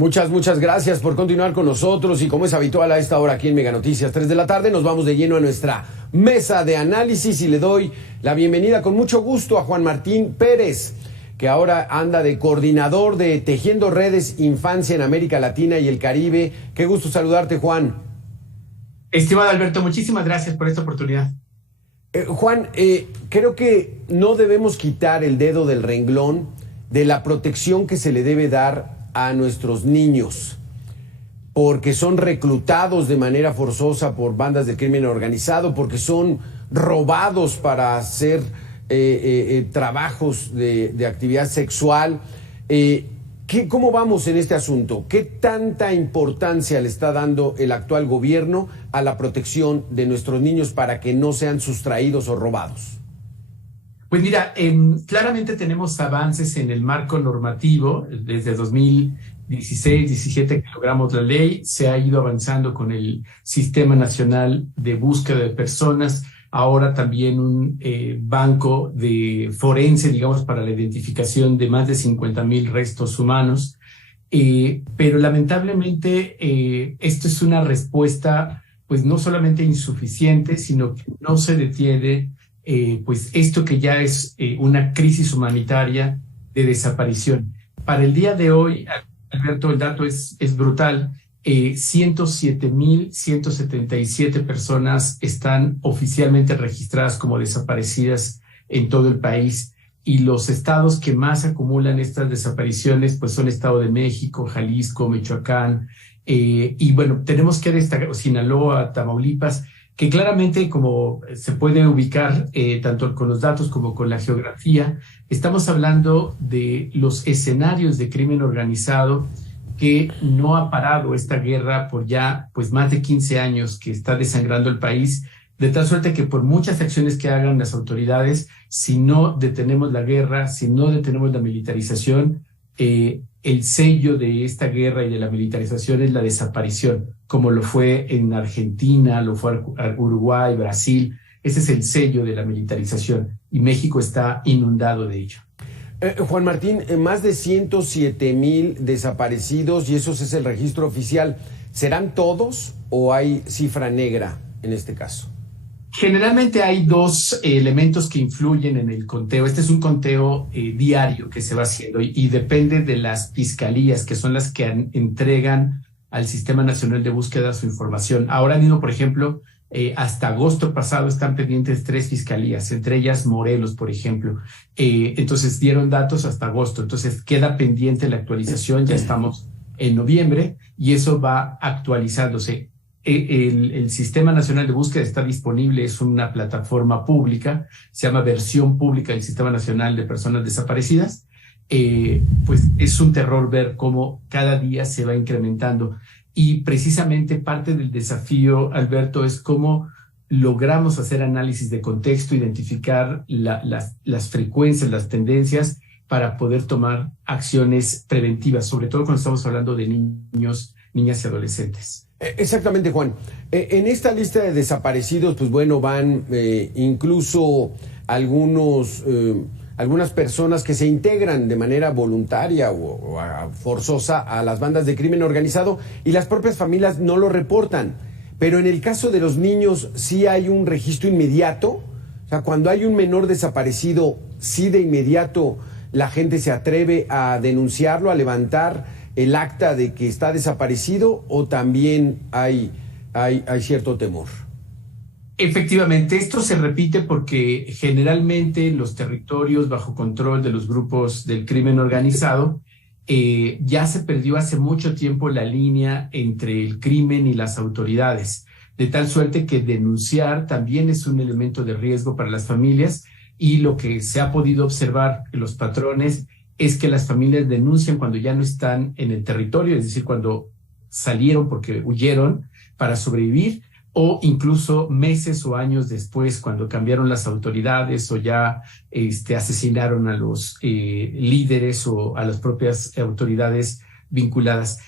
Muchas gracias por continuar con nosotros y como es habitual a esta hora aquí en Mega Noticias 3 de la tarde, nos vamos de lleno a nuestra mesa de análisis y le doy la bienvenida con mucho gusto a Juan Martín Pérez, que ahora anda de coordinador de Tejiendo Redes Infancia en América Latina y el Caribe. Qué gusto saludarte, Juan. Estimado Alberto, muchísimas gracias por esta oportunidad. Juan, creo que no debemos quitar el dedo del renglón de la protección que se le debe dar a nuestros niños, porque son reclutados de manera forzosa por bandas de crimen organizado, porque son robados para hacer trabajos de actividad sexual. ¿Cómo vamos en este asunto? ¿Qué tanta importancia le está dando el actual gobierno a la protección de nuestros niños para que no sean sustraídos o robados? Pues mira, claramente tenemos avances en el marco normativo. Desde 2016-17 que logramos la ley, se ha ido avanzando con el Sistema Nacional de Búsqueda de Personas, ahora también un banco de forense, digamos, para la identificación de más de 50,000 restos humanos. Pero lamentablemente esto es una respuesta pues no solamente insuficiente, sino que no se detiene pues esto que ya es una crisis humanitaria de desaparición. Para el día de hoy, Alberto, el dato es brutal. 107,177 personas están oficialmente registradas como desaparecidas en todo el país, y los estados que más acumulan estas desapariciones pues son Estado de México, Jalisco, Michoacán, y bueno, tenemos que destacar Sinaloa, Tamaulipas, que claramente, como se puede ubicar tanto con los datos como con la geografía, estamos hablando de los escenarios de crimen organizado que no ha parado esta guerra por ya pues más de 15 años que está desangrando el país, de tal suerte que por muchas acciones que hagan las autoridades, si no detenemos la guerra, si no detenemos la militarización, el sello de esta guerra y de la militarización es la desaparición, como lo fue en Argentina, lo fue Uruguay, Brasil. Ese es el sello de la militarización y México está inundado de ello. Juan Martín, más de 107,000 desaparecidos y eso es el registro oficial. ¿Serán todos o hay cifra negra en este caso? Generalmente hay dos elementos que influyen en el conteo. Este es un conteo diario que se va haciendo y depende de las fiscalías, que son las que entregan al Sistema Nacional de Búsqueda su información. Ahora mismo, por ejemplo, hasta agosto pasado están pendientes 3 fiscalías, entre ellas Morelos, por ejemplo. Entonces dieron datos hasta agosto, entonces queda pendiente la actualización, ya estamos en noviembre y eso va actualizándose. El Sistema Nacional de Búsqueda está disponible, es una plataforma pública, se llama Versión Pública del Sistema Nacional de Personas Desaparecidas. Pues es un terror ver cómo cada día se va incrementando. Y precisamente parte del desafío, Alberto, es cómo logramos hacer análisis de contexto, identificar las frecuencias, las tendencias, para poder tomar acciones preventivas, sobre todo cuando estamos hablando de niños, niñas y adolescentes. Exactamente, Juan. En esta lista de desaparecidos, pues bueno, van incluso algunas personas que se integran de manera voluntaria o forzosa a las bandas de crimen organizado y las propias familias no lo reportan. Pero en el caso de los niños sí hay un registro inmediato. O sea, cuando hay un menor desaparecido, sí de inmediato la gente se atreve a denunciarlo, a levantar el acta de que está desaparecido, o también hay cierto temor. Efectivamente, esto se repite porque generalmente los territorios bajo control de los grupos del crimen organizado ya se perdió hace mucho tiempo la línea entre el crimen y las autoridades, de tal suerte que denunciar también es un elemento de riesgo para las familias, y lo que se ha podido observar en los patrones es que las familias denuncian cuando ya no están en el territorio, es decir, cuando salieron porque huyeron para sobrevivir, o incluso meses o años después, cuando cambiaron las autoridades o ya asesinaron a los líderes o a las propias autoridades vinculadas.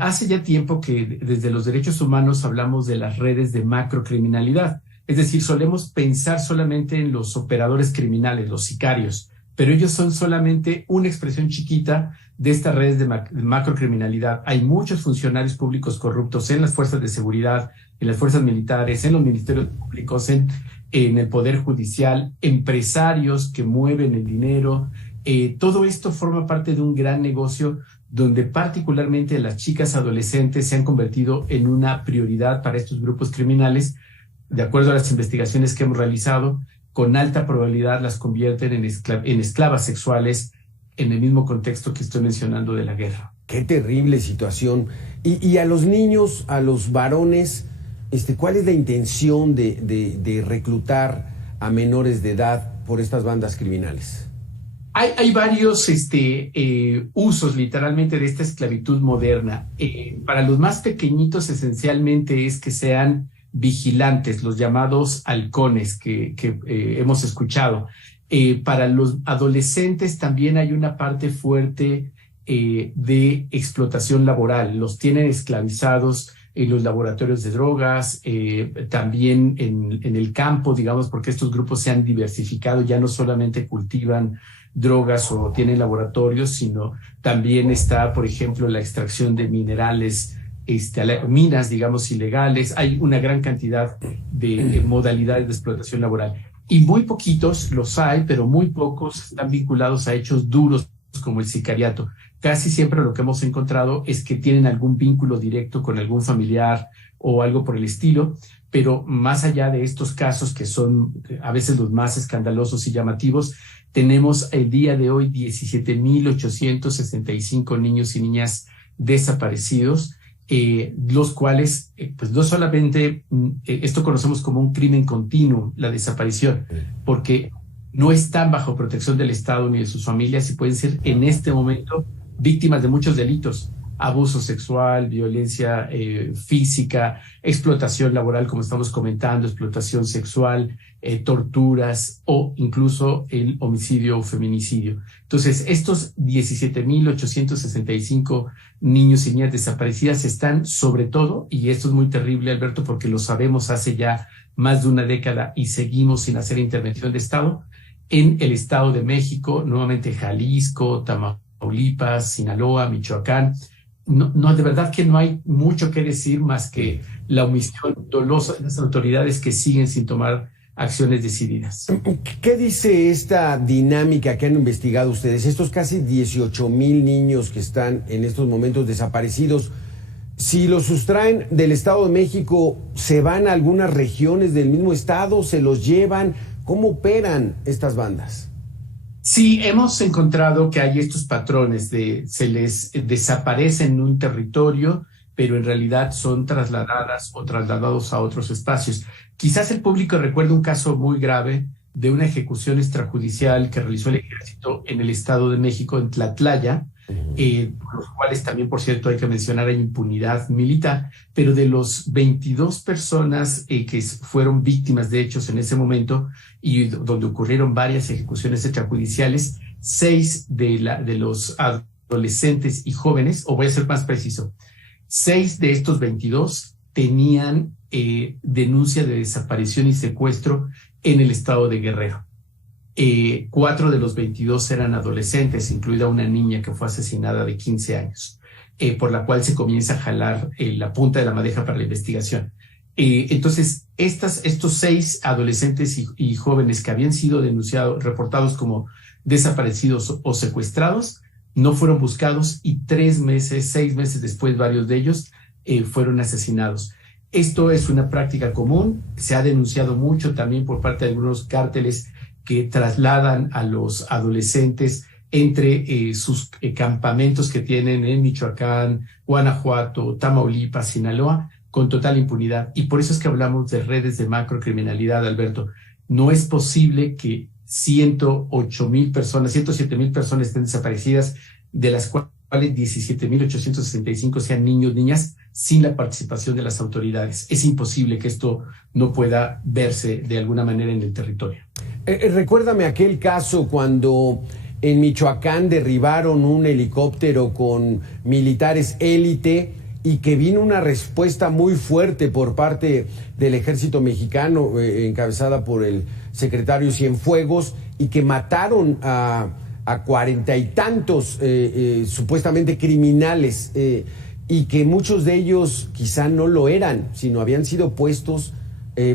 Hace ya tiempo que desde los derechos humanos hablamos de las redes de macrocriminalidad, es decir, solemos pensar solamente en los operadores criminales, los sicarios, pero ellos son solamente una expresión chiquita de estas redes de macrocriminalidad. Hay muchos funcionarios públicos corruptos en las fuerzas de seguridad, en las fuerzas militares, en los ministerios públicos, en el Poder Judicial, empresarios que mueven el dinero. Todo esto forma parte de un gran negocio donde particularmente las chicas adolescentes se han convertido en una prioridad para estos grupos criminales. De acuerdo a las investigaciones que hemos realizado, con alta probabilidad las convierten en esclavas sexuales en el mismo contexto que estoy mencionando de la guerra. Qué terrible situación. Y a los niños, a los varones, ¿cuál es la intención de reclutar a menores de edad por estas bandas criminales? Hay varios usos literalmente de esta esclavitud moderna. Para los más pequeñitos esencialmente es que sean vigilantes, los llamados halcones que hemos escuchado. Para los adolescentes también hay una parte fuerte de explotación laboral. Los tienen esclavizados en los laboratorios de drogas, también en el campo, digamos, porque estos grupos se han diversificado, ya no solamente cultivan drogas o tienen laboratorios, sino también está, por ejemplo, la extracción de minerales, minas, digamos, ilegales. Hay una gran cantidad de modalidades de explotación laboral. Y muy poquitos los hay, pero muy pocos están vinculados a hechos duros como el sicariato. Casi siempre lo que hemos encontrado es que tienen algún vínculo directo con algún familiar o algo por el estilo, pero más allá de estos casos que son a veces los más escandalosos y llamativos, tenemos el día de hoy 17,865 niños y niñas desaparecidos, los cuales, pues no solamente, esto conocemos como un crimen continuo, la desaparición, porque no están bajo protección del Estado ni de sus familias y pueden ser en este momento víctimas de muchos delitos: abuso sexual, violencia física, explotación laboral, como estamos comentando, explotación sexual, torturas o incluso el homicidio o feminicidio. Entonces, estos 17,865 niños y niñas desaparecidas están sobre todo, y esto es muy terrible, Alberto, porque lo sabemos hace ya más de una década y seguimos sin hacer intervención de Estado, en el Estado de México, nuevamente Jalisco, Tamaulipas, Sinaloa, Michoacán. No, de verdad que no hay mucho que decir más que la omisión dolosa de las autoridades que siguen sin tomar acciones decididas. ¿Qué dice esta dinámica que han investigado ustedes? Estos casi 18,000 niños que están en estos momentos desaparecidos, si los sustraen del Estado de México, ¿se van a algunas regiones del mismo estado? ¿Se los llevan? ¿Cómo operan estas bandas? Sí, hemos encontrado que hay estos patrones se les desaparece en un territorio, pero en realidad son trasladadas o trasladados a otros espacios. Quizás el público recuerde un caso muy grave de una ejecución extrajudicial que realizó el Ejército en el Estado de México, en Tlatlaya, por los cuales también, por cierto, hay que mencionar, hay impunidad militar, pero de los 22 personas que fueron víctimas de hechos en ese momento y donde ocurrieron varias ejecuciones extrajudiciales, 6 de los adolescentes y jóvenes, o voy a ser más preciso, 6 de estos 22 tenían denuncia de desaparición y secuestro en el estado de Guerrero. 4 de los 22 eran adolescentes, incluida una niña que fue asesinada de 15 años, por la cual se comienza a jalar la punta de la madeja para la investigación. Entonces, estos 6 adolescentes y jóvenes que habían sido reportados como desaparecidos o secuestrados, no fueron buscados y 6 meses después, varios de ellos fueron asesinados. Esto es una práctica común, se ha denunciado mucho también por parte de algunos cárteles que trasladan a los adolescentes entre sus campamentos que tienen en Michoacán, Guanajuato, Tamaulipas, Sinaloa, con total impunidad. Y por eso es que hablamos de redes de macrocriminalidad, Alberto. No es posible que 107,000 personas estén desaparecidas, de las cuales 17,865 sean niños, niñas, sin la participación de las autoridades. Es imposible que esto no pueda verse de alguna manera en el territorio. Recuérdame aquel caso cuando en Michoacán derribaron un helicóptero con militares élite y que vino una respuesta muy fuerte por parte del ejército mexicano, encabezada por el secretario Cienfuegos, y que mataron a 40 y tantos supuestamente criminales, y que muchos de ellos quizá no lo eran, sino habían sido puestos.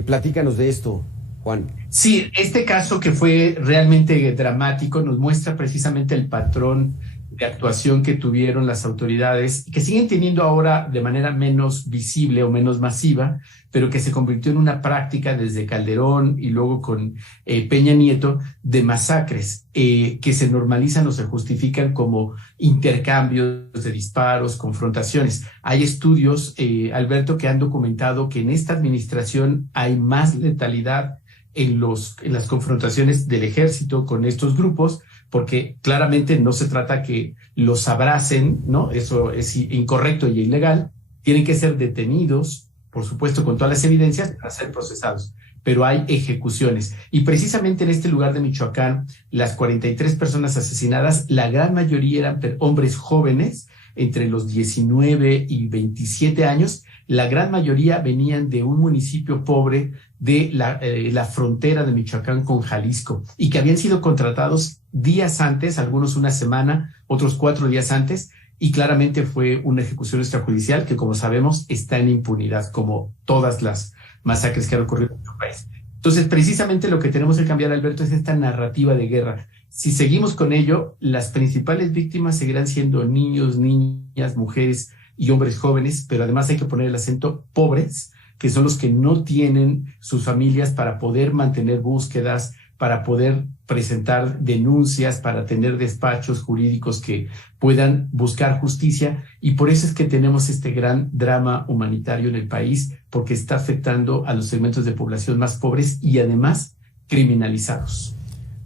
Platícanos de esto, Juan. Sí, este caso que fue realmente dramático nos muestra precisamente el patrón de actuación que tuvieron las autoridades y que siguen teniendo ahora de manera menos visible o menos masiva, pero que se convirtió en una práctica desde Calderón y luego con Peña Nieto de masacres que se normalizan o se justifican como intercambios de disparos, confrontaciones. Hay estudios, Alberto, que han documentado que en esta administración hay más letalidad en las confrontaciones del ejército con estos grupos, porque claramente no se trata que los abracen, ¿no? Eso es incorrecto y ilegal. Tienen que ser detenidos, por supuesto, con todas las evidencias para ser procesados. Pero hay ejecuciones. Y precisamente en este lugar de Michoacán, las 43 personas asesinadas, la gran mayoría eran hombres jóvenes, entre los 19 y 27 años. La gran mayoría venían de un municipio pobre de la frontera de Michoacán con Jalisco y que habían sido contratados días antes, algunos una semana, otros 4 días antes, y claramente fue una ejecución extrajudicial que, como sabemos, está en impunidad, como todas las masacres que han ocurrido en nuestro país. Entonces, precisamente lo que tenemos que cambiar, Alberto, es esta narrativa de guerra. Si seguimos con ello, las principales víctimas seguirán siendo niños, niñas, mujeres y hombres jóvenes, pero además hay que poner el acento pobres, que son los que no tienen sus familias para poder mantener búsquedas, para poder presentar denuncias, para tener despachos jurídicos que puedan buscar justicia. Y por eso es que tenemos este gran drama humanitario en el país, porque está afectando a los segmentos de población más pobres y además criminalizados.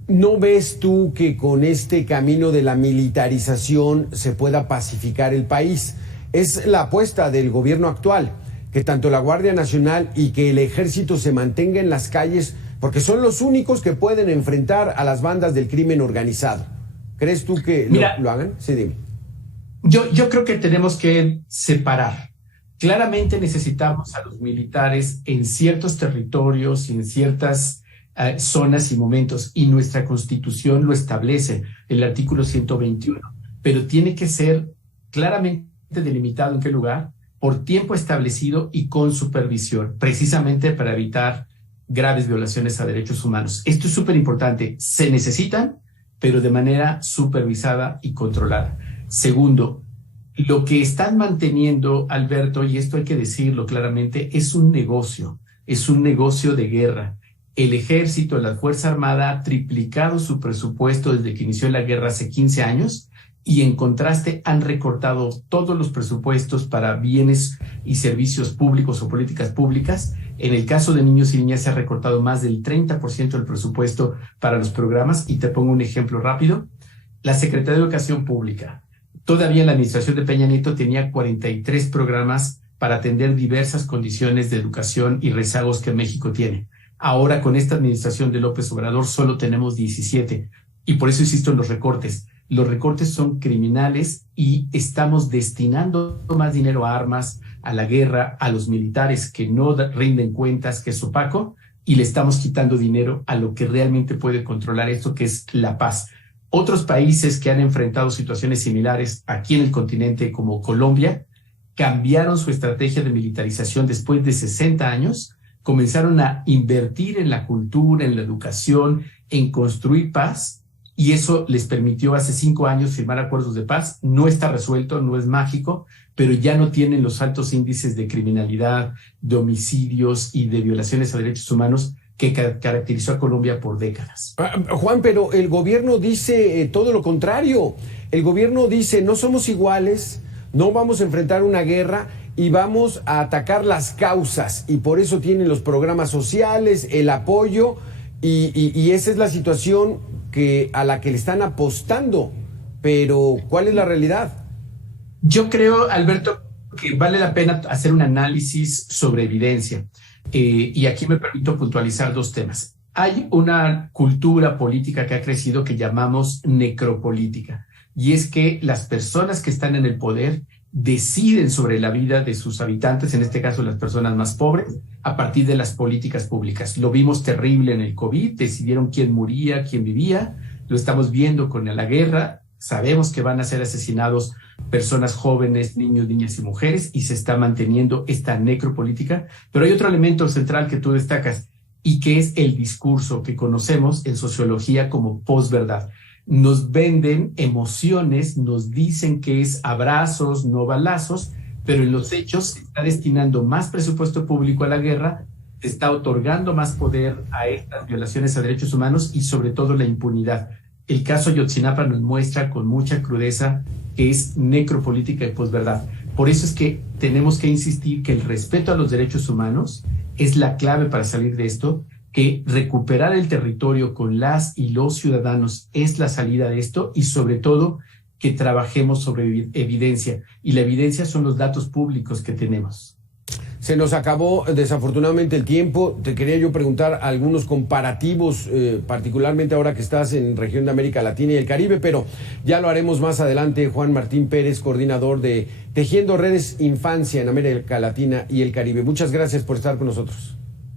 ¿No ves tú que con este camino de la militarización se pueda pacificar el país? Es la apuesta del gobierno actual, que tanto la Guardia Nacional y que el Ejército se mantenga en las calles, porque son los únicos que pueden enfrentar a las bandas del crimen organizado. ¿Crees tú que lo hagan? Sí, dime. Yo creo que tenemos que separar. Claramente necesitamos a los militares en ciertos territorios y en ciertas zonas y momentos, y nuestra Constitución lo establece, el artículo 121, pero tiene que ser claramente delimitado en qué lugar, por tiempo establecido y con supervisión, precisamente para evitar graves violaciones a derechos humanos. Esto es súper importante. Se necesitan, pero de manera supervisada y controlada. Segundo, lo que están manteniendo, Alberto, y esto hay que decirlo claramente, es un negocio de guerra. El ejército, la Fuerza Armada ha triplicado su presupuesto desde que inició la guerra hace 15 años, y en contraste han recortado todos los presupuestos para bienes y servicios públicos o políticas públicas. En el caso de niños y niñas se ha recortado más del 30% del presupuesto para los programas, y te pongo un ejemplo rápido. La Secretaría de Educación Pública, todavía en la administración de Peña Nieto, tenía 43 programas para atender diversas condiciones de educación y rezagos que México tiene. Ahora, con esta administración de López Obrador, solo tenemos 17, y por eso insisto en los recortes. Los recortes son criminales y estamos destinando más dinero a armas, a la guerra, a los militares que no rinden cuentas, que es opaco, y le estamos quitando dinero a lo que realmente puede controlar esto, que es la paz. Otros países que han enfrentado situaciones similares aquí en el continente, como Colombia, cambiaron su estrategia de militarización después de 60 años, comenzaron a invertir en la cultura, en la educación, en construir paz, y eso les permitió hace 5 años firmar acuerdos de paz. No está resuelto, no es mágico, pero ya no tienen los altos índices de criminalidad, de homicidios y de violaciones a derechos humanos que caracterizó a Colombia por décadas. Juan, pero el gobierno dice todo lo contrario. El gobierno dice, no somos iguales, no vamos a enfrentar una guerra y vamos a atacar las causas, y por eso tienen los programas sociales, el apoyo, y esa es la situación a la que le están apostando. Pero, ¿cuál es la realidad? Yo creo, Alberto, que vale la pena hacer un análisis sobre evidencia. Y aquí me permito puntualizar 2 temas. Hay una cultura política que ha crecido que llamamos necropolítica, y es que las personas que están en el poder deciden sobre la vida de sus habitantes, en este caso las personas más pobres, a partir de las políticas públicas. Lo vimos terrible en el COVID, decidieron quién moría, quién vivía, lo estamos viendo con la guerra, sabemos que van a ser asesinados personas jóvenes, niños, niñas y mujeres, y se está manteniendo esta necropolítica. Pero hay otro elemento central que tú destacas, y que es el discurso que conocemos en sociología como posverdad. Nos venden emociones, nos dicen que es abrazos, no balazos, pero en los hechos se está destinando más presupuesto público a la guerra, se está otorgando más poder a estas violaciones a derechos humanos y sobre todo la impunidad. El caso Ayotzinapa nos muestra con mucha crudeza que es necropolítica y posverdad. Por eso es que tenemos que insistir que el respeto a los derechos humanos es la clave para salir de esto, que recuperar el territorio con las y los ciudadanos es la salida de esto y sobre todo que trabajemos sobre evidencia. Y la evidencia son los datos públicos que tenemos. Se nos acabó desafortunadamente el tiempo. Te quería yo preguntar algunos comparativos, particularmente ahora que estás en región de América Latina y el Caribe, pero ya lo haremos más adelante. Juan Martín Pérez, coordinador de Tejiendo Redes Infancia en América Latina y el Caribe. Muchas gracias por estar con nosotros.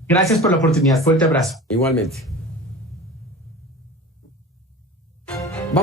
Gracias por la oportunidad. Fuerte abrazo. Igualmente.